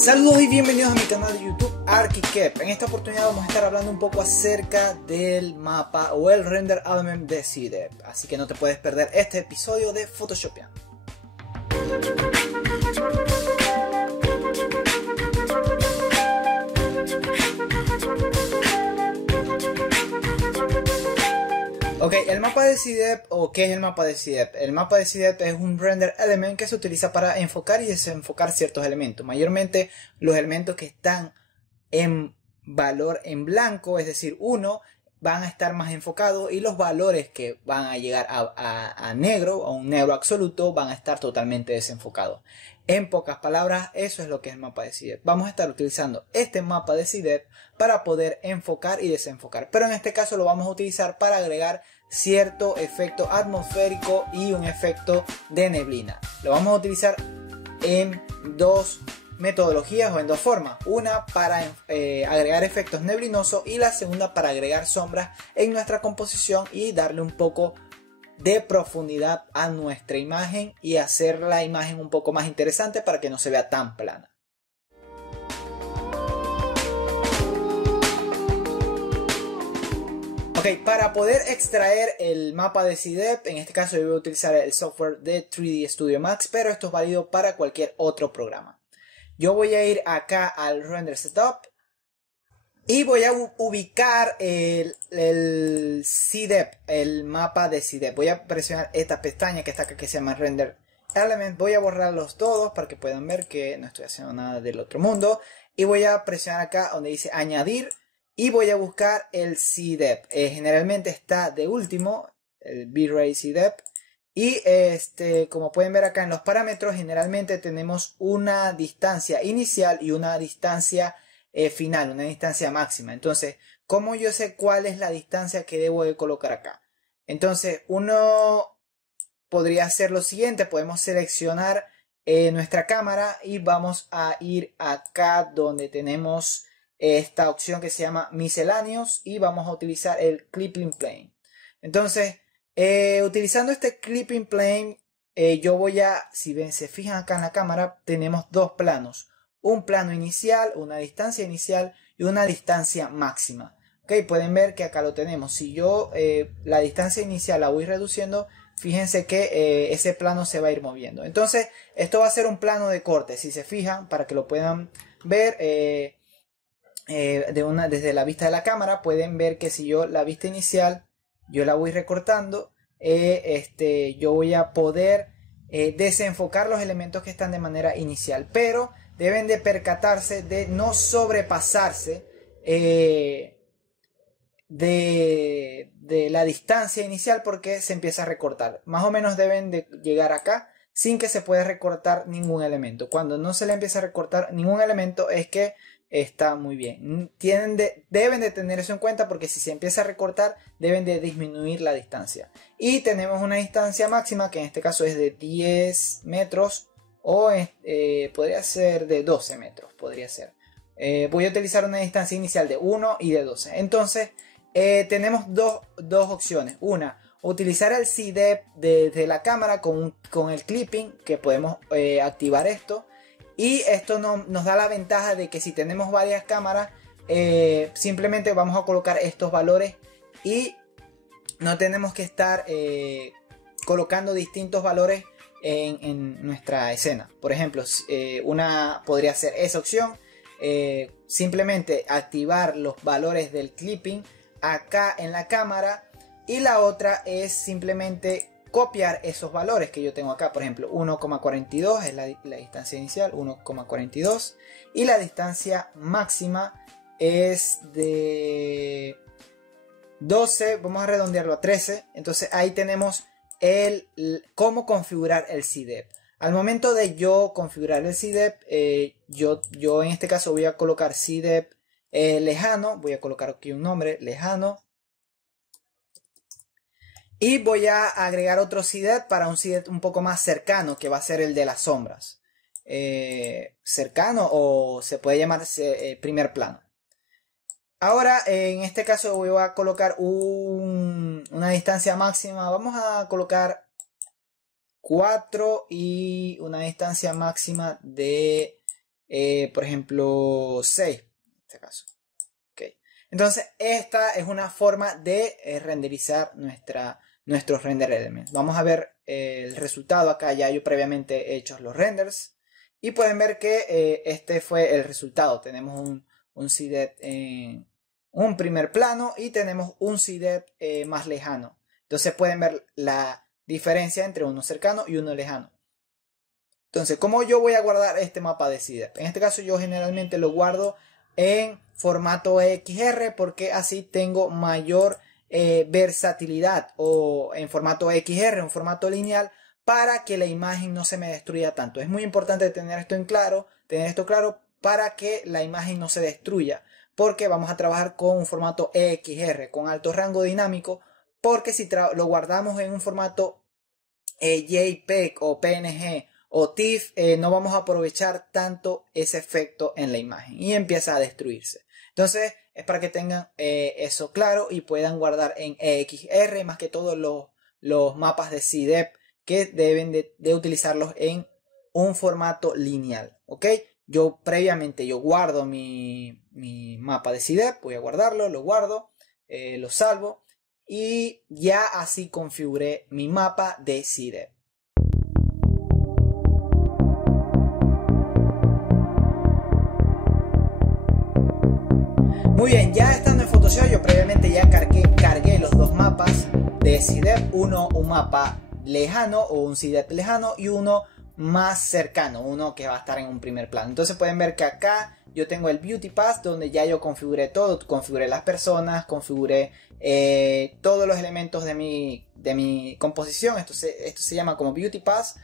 Saludos y bienvenidos a mi canal de YouTube ArchiKep. En esta oportunidad vamos a estar hablando un poco acerca del mapa o el render element de CDEP. Así que no te puedes perder este episodio de Photoshopeando. Ok, el mapa de CDEP, o ¿qué es el mapa de CDEP? El mapa de CDEP es un render element que se utiliza para enfocar y desenfocar ciertos elementos. Mayormente los elementos que están en valor en blanco, es decir, 1, van a estar más enfocados, y los valores que van a llegar a negro, a un negro absoluto, van a estar totalmente desenfocados. En pocas palabras, eso es lo que es el mapa de CDEP. Vamos a estar utilizando este mapa de CDEP para poder enfocar y desenfocar, pero en este caso lo vamos a utilizar para agregar cierto efecto atmosférico y un efecto de neblina. Lo vamos a utilizar en dos metodologías o en dos formas: una para agregar efectos neblinosos y la segunda para agregar sombras en nuestra composición y darle un poco de profundidad a nuestra imagen y hacer la imagen un poco más interesante para que no se vea tan plana. Ok, para poder extraer el mapa de CDEP, en este caso yo voy a utilizar el software de 3D Studio Max, pero esto es válido para cualquier otro programa. Yo voy a ir acá al Render Setup y voy a ubicar el CDEP, el mapa de CDEP. Voy a presionar esta pestaña que está acá que se llama Render Element. Voy a borrarlos todos para que puedan ver que no estoy haciendo nada del otro mundo. Y voy a presionar acá donde dice añadir y voy a buscar el CDEP. Generalmente está de último, el V-Ray CDEP. Y como pueden ver acá en los parámetros, generalmente tenemos una distancia inicial y una distancia final, una distancia máxima. Entonces, ¿cómo yo sé cuál es la distancia que debo de colocar acá? Entonces, uno podría hacer lo siguiente: podemos seleccionar nuestra cámara y vamos a ir acá donde tenemos esta opción que se llama misceláneos y vamos a utilizar el clipping plane. Entonces, utilizando este clipping plane, yo voy a, si ven, se fijan acá en la cámara, tenemos dos planos: un plano inicial, una distancia inicial y una distancia máxima. Ok, pueden ver que acá lo tenemos. Si yo la distancia inicial la voy reduciendo, fíjense que ese plano se va a ir moviendo. Entonces, esto va a ser un plano de corte. Si se fijan, para que lo puedan ver desde la vista de la cámara, pueden ver que si yo la vista inicial yo la voy recortando, yo voy a poder desenfocar los elementos que están de manera inicial, pero deben de percatarse de no sobrepasarse de la distancia inicial, porque se empieza a recortar. Más o menos deben de llegar acá sin que se pueda recortar ningún elemento. Cuando no se le empieza a recortar ningún elemento es que está muy bien. Deben de tener eso en cuenta, porque si se empieza a recortar deben de disminuir la distancia. Y tenemos una distancia máxima que en este caso es de 10 metros o podría ser de 12 metros. Podría ser. Voy a utilizar una distancia inicial de 1 y de 12. Entonces tenemos dos opciones. Una, utilizar el CDEP desde la cámara con el clipping, que podemos activar esto. Y esto nos da la ventaja de que si tenemos varias cámaras, simplemente vamos a colocar estos valores y no tenemos que estar colocando distintos valores en nuestra escena. Por ejemplo, una podría ser esa opción: simplemente activar los valores del clipping acá en la cámara, y la otra es simplemente copiar esos valores que yo tengo acá. Por ejemplo, 1,42 es la distancia inicial, 1,42, y la distancia máxima es de 12, vamos a redondearlo a 13. Entonces ahí tenemos cómo configurar el CDEP. Al momento de yo configurar el CDEP, yo en este caso voy a colocar CDEP lejano, voy a colocar aquí un nombre, lejano. Y voy a agregar otro CDEP para un CDEP un poco más cercano, que va a ser el de las sombras. Cercano, o se puede llamar primer plano. Ahora, en este caso voy a colocar una distancia máxima. Vamos a colocar 4 y una distancia máxima de por ejemplo 6 en este caso. Okay. Entonces esta es una forma de renderizar nuestros render elements. Vamos a ver el resultado acá. Ya yo previamente he hecho los renders y pueden ver que este fue el resultado. Tenemos un CDEP en un primer plano y tenemos un CDEP más lejano. Entonces pueden ver la diferencia entre uno cercano y uno lejano. Entonces, ¿cómo yo voy a guardar este mapa de CDEP? En este caso yo generalmente lo guardo en formato XR porque así tengo mayor versatilidad, o en formato XR, un formato lineal, para que la imagen no se me destruya tanto. Es muy importante tener esto claro para que la imagen no se destruya, porque vamos a trabajar con un formato XR con alto rango dinámico, porque si lo guardamos en un formato JPEG o PNG o TIFF, no vamos a aprovechar tanto ese efecto en la imagen y empieza a destruirse. Entonces es para que tengan eso claro y puedan guardar en XR, más que todo los mapas de CDEP, que deben de utilizarlos en un formato lineal. ¿Ok? Yo previamente guardo mi mapa de CDEP, voy a guardarlo, lo guardo, lo salvo y ya así configuré mi mapa de CDEP. Muy bien, ya estando en Photoshop yo previamente ya cargué los dos mapas de CDEP, un mapa lejano o un CDEP lejano y uno más cercano, uno que va a estar en un primer plano. Entonces pueden ver que acá yo tengo el Beauty Path, donde ya yo configuré todo, configuré las personas, configuré todos los elementos de mi composición. Esto se llama como Beauty Path,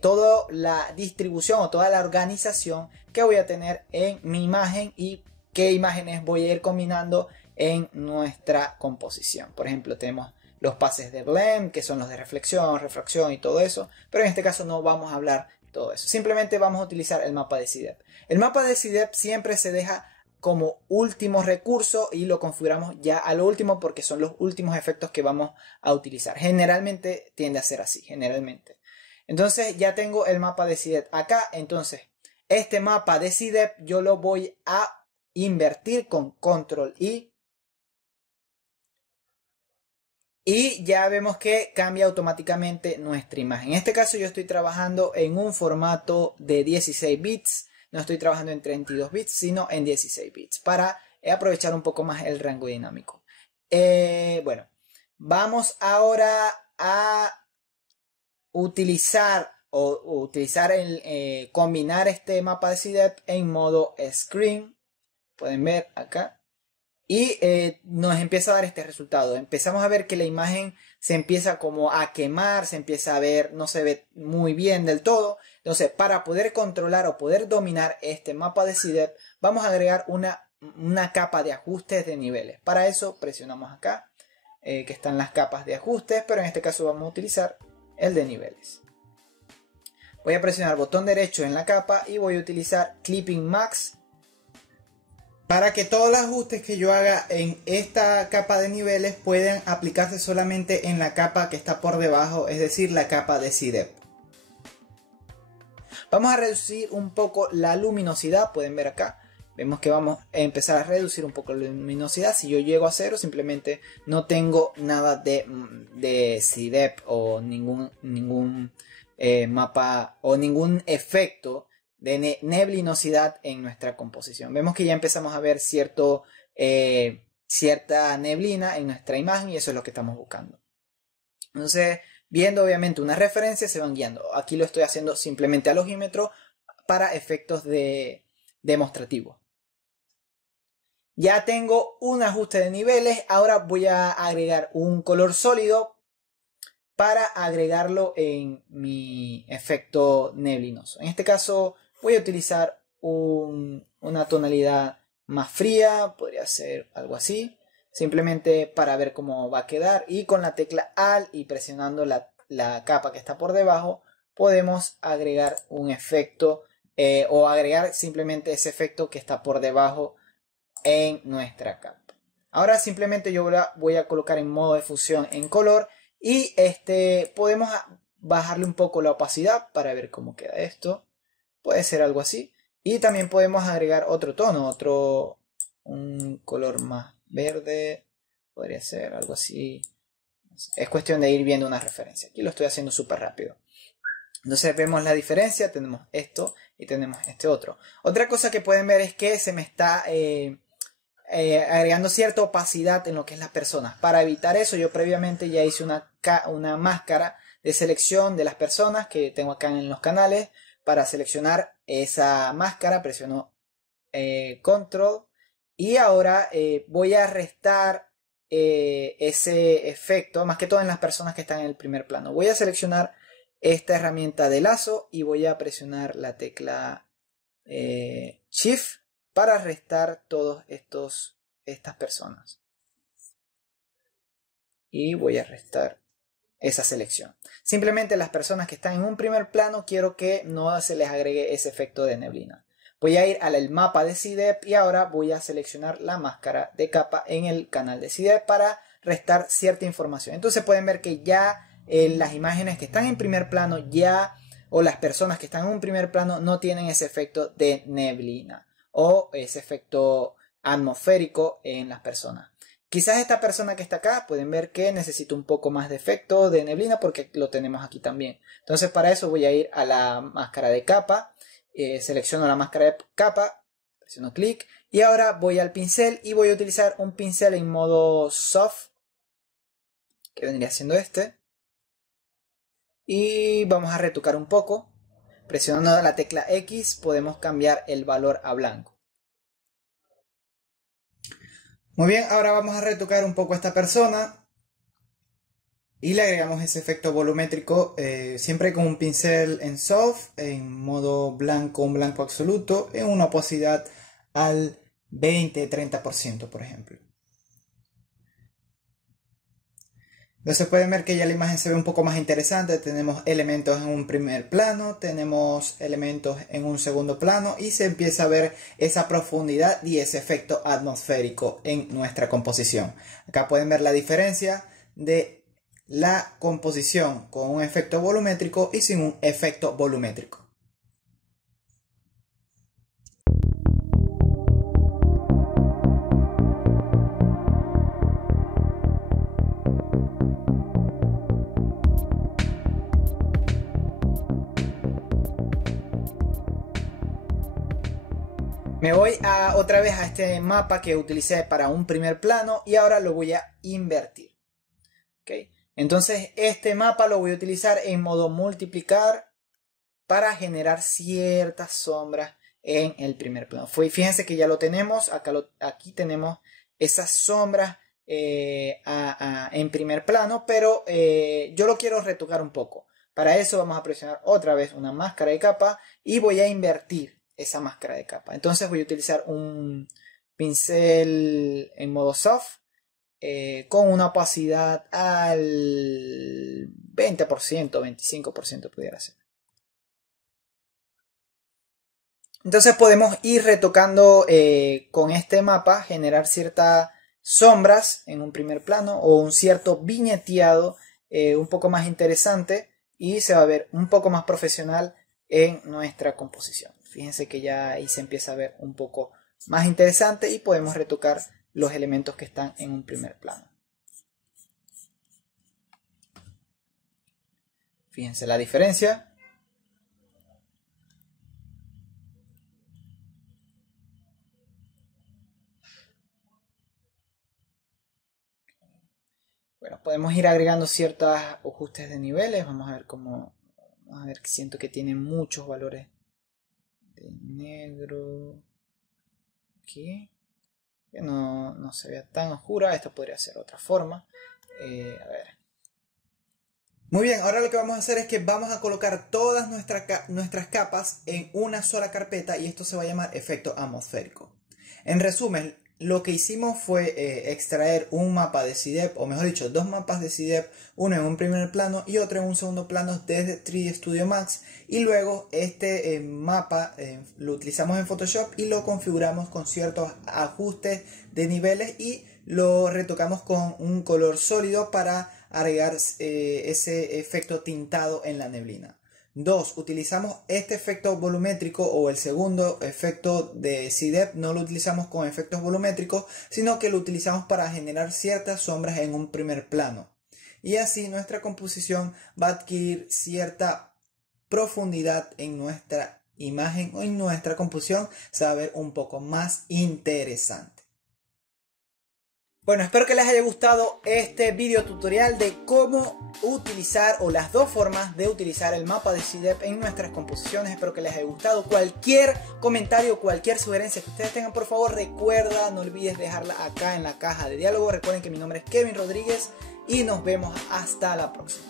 toda la distribución o toda la organización que voy a tener en mi imagen y qué imágenes voy a ir combinando en nuestra composición. Por ejemplo, tenemos los pases de blend, que son los de reflexión, refracción y todo eso, pero en este caso no vamos a hablar de todo eso. Simplemente vamos a utilizar el mapa de CDEP. El mapa de CDEP siempre se deja como último recurso y lo configuramos ya a lo último porque son los últimos efectos que vamos a utilizar. Generalmente tiende a ser así, generalmente. Entonces ya tengo el mapa de CDEP acá. Entonces este mapa de CDEP yo lo voy a invertir con Control I y ya vemos que cambia automáticamente nuestra imagen. En este caso yo estoy trabajando en un formato de 16 bits, no estoy trabajando en 32 bits sino en 16 bits para aprovechar un poco más el rango dinámico. Bueno, vamos ahora a utilizar combinar este mapa de CDEP en modo screen. Pueden ver acá. Y nos empieza a dar este resultado. Empezamos a ver que la imagen se empieza como a quemar, se empieza a ver, no se ve muy bien del todo. Entonces, para poder controlar o poder dominar este mapa de CDEP, vamos a agregar una capa de ajustes de niveles. Para eso presionamos acá, que están las capas de ajustes, pero en este caso vamos a utilizar el de niveles. Voy a presionar botón derecho en la capa y voy a utilizar Clipping Max, para que todos los ajustes que yo haga en esta capa de niveles puedan aplicarse solamente en la capa que está por debajo, es decir, la capa de CDEP. Vamos a reducir un poco la luminosidad, pueden ver acá. Vemos que vamos a empezar a reducir un poco la luminosidad. Si yo llego a 0, simplemente no tengo nada de CDEP o ningún mapa o ningún efecto de neblinosidad en nuestra composición. Vemos que ya empezamos a ver cierta neblina en nuestra imagen y eso es lo que estamos buscando. Entonces, viendo obviamente una referencia, se van guiando. Aquí lo estoy haciendo simplemente al ojímetro para efectos demostrativos. Ya tengo un ajuste de niveles. Ahora voy a agregar un color sólido para agregarlo en mi efecto neblinoso. En este caso voy a utilizar una tonalidad más fría, podría ser algo así, simplemente para ver cómo va a quedar. Y con la tecla Alt y presionando la capa que está por debajo, podemos agregar un efecto o agregar simplemente ese efecto que está por debajo en nuestra capa. Ahora simplemente yo voy a colocar en modo de fusión en color y podemos bajarle un poco la opacidad para ver cómo queda esto. Puede ser algo así. Y también podemos agregar otro tono, un color más verde, podría ser algo así. Es cuestión de ir viendo una referencia. Aquí lo estoy haciendo súper rápido. Entonces vemos la diferencia, tenemos esto y tenemos este otro. Otra cosa que pueden ver es que se me está agregando cierta opacidad en lo que es las personas. Para evitar eso, yo previamente ya hice una máscara de selección de las personas que tengo acá en los canales. Para seleccionar esa máscara presiono control y ahora voy a restar ese efecto, más que todo en las personas que están en el primer plano. Voy a seleccionar esta herramienta de lazo y voy a presionar la tecla Shift para restar todas estas personas. Y voy a restar esa selección. Simplemente las personas que están en un primer plano quiero que no se les agregue ese efecto de neblina. Voy a ir al mapa de CDEP y ahora voy a seleccionar la máscara de capa en el canal de CDEP para restar cierta información. Entonces pueden ver que ya las imágenes que están en primer plano o las personas que están en un primer plano no tienen ese efecto de neblina o ese efecto atmosférico en las personas. Quizás esta persona que está acá, pueden ver que necesita un poco más de efecto de neblina porque lo tenemos aquí también. Entonces para eso voy a ir a la máscara de capa, selecciono la máscara de capa, presiono clic y ahora voy al pincel y voy a utilizar un pincel en modo soft, que vendría siendo este. Y vamos a retocar un poco. Presionando la tecla X podemos cambiar el valor a blanco. Muy bien, ahora vamos a retocar un poco a esta persona y le agregamos ese efecto volumétrico siempre con un pincel en soft, en modo blanco, un blanco absoluto, en una opacidad al 20-30%, por ejemplo. Entonces pueden ver que ya la imagen se ve un poco más interesante. Tenemos elementos en un primer plano, tenemos elementos en un segundo plano y se empieza a ver esa profundidad y ese efecto atmosférico en nuestra composición. Acá pueden ver la diferencia de la composición con un efecto volumétrico y sin un efecto volumétrico. Me voy otra vez a este mapa que utilicé para un primer plano y ahora lo voy a invertir. ¿Okay? Entonces este mapa lo voy a utilizar en modo multiplicar para generar ciertas sombras en el primer plano. Fíjense que ya lo tenemos, aquí tenemos esas sombras en primer plano, pero yo lo quiero retocar un poco. Para eso vamos a presionar otra vez una máscara de capa y voy a invertir esa máscara de capa. Entonces voy a utilizar un pincel en modo soft con una opacidad al 20%, 25% pudiera ser. Entonces podemos ir retocando con este mapa, generar ciertas sombras en un primer plano o un cierto viñeteado un poco más interesante y se va a ver un poco más profesional en nuestra composición. Fíjense que ya ahí se empieza a ver un poco más interesante y podemos retocar los elementos que están en un primer plano. Fíjense la diferencia. Bueno, podemos ir agregando ciertos ajustes de niveles. Vamos a ver cómo. Vamos a ver que siento que tiene muchos valores de negro. Aquí. Que no se vea tan oscura. Esto podría ser otra forma. A ver. Muy bien, ahora lo que vamos a hacer es que vamos a colocar todas nuestras capas en una sola carpeta y esto se va a llamar efecto atmosférico. En resumen, lo que hicimos fue extraer un mapa de CDEP, o mejor dicho, dos mapas de CDEP, uno en un primer plano y otro en un segundo plano desde 3D Studio Max, y luego este mapa lo utilizamos en Photoshop y lo configuramos con ciertos ajustes de niveles y lo retocamos con un color sólido para agregar ese efecto tintado en la neblina. 2. Utilizamos este efecto volumétrico o el segundo efecto de CDEP, no lo utilizamos con efectos volumétricos, sino que lo utilizamos para generar ciertas sombras en un primer plano. Y así nuestra composición va a adquirir cierta profundidad en nuestra imagen o en nuestra composición, se va a ver un poco más interesante. Bueno, espero que les haya gustado este video tutorial de cómo utilizar o las dos formas de utilizar el mapa de CDEP en nuestras composiciones. Espero que les haya gustado. Cualquier comentario, cualquier sugerencia que ustedes tengan, por favor recuerda, no olvides dejarla acá en la caja de diálogo. Recuerden que mi nombre es Kevin Rodríguez y nos vemos hasta la próxima.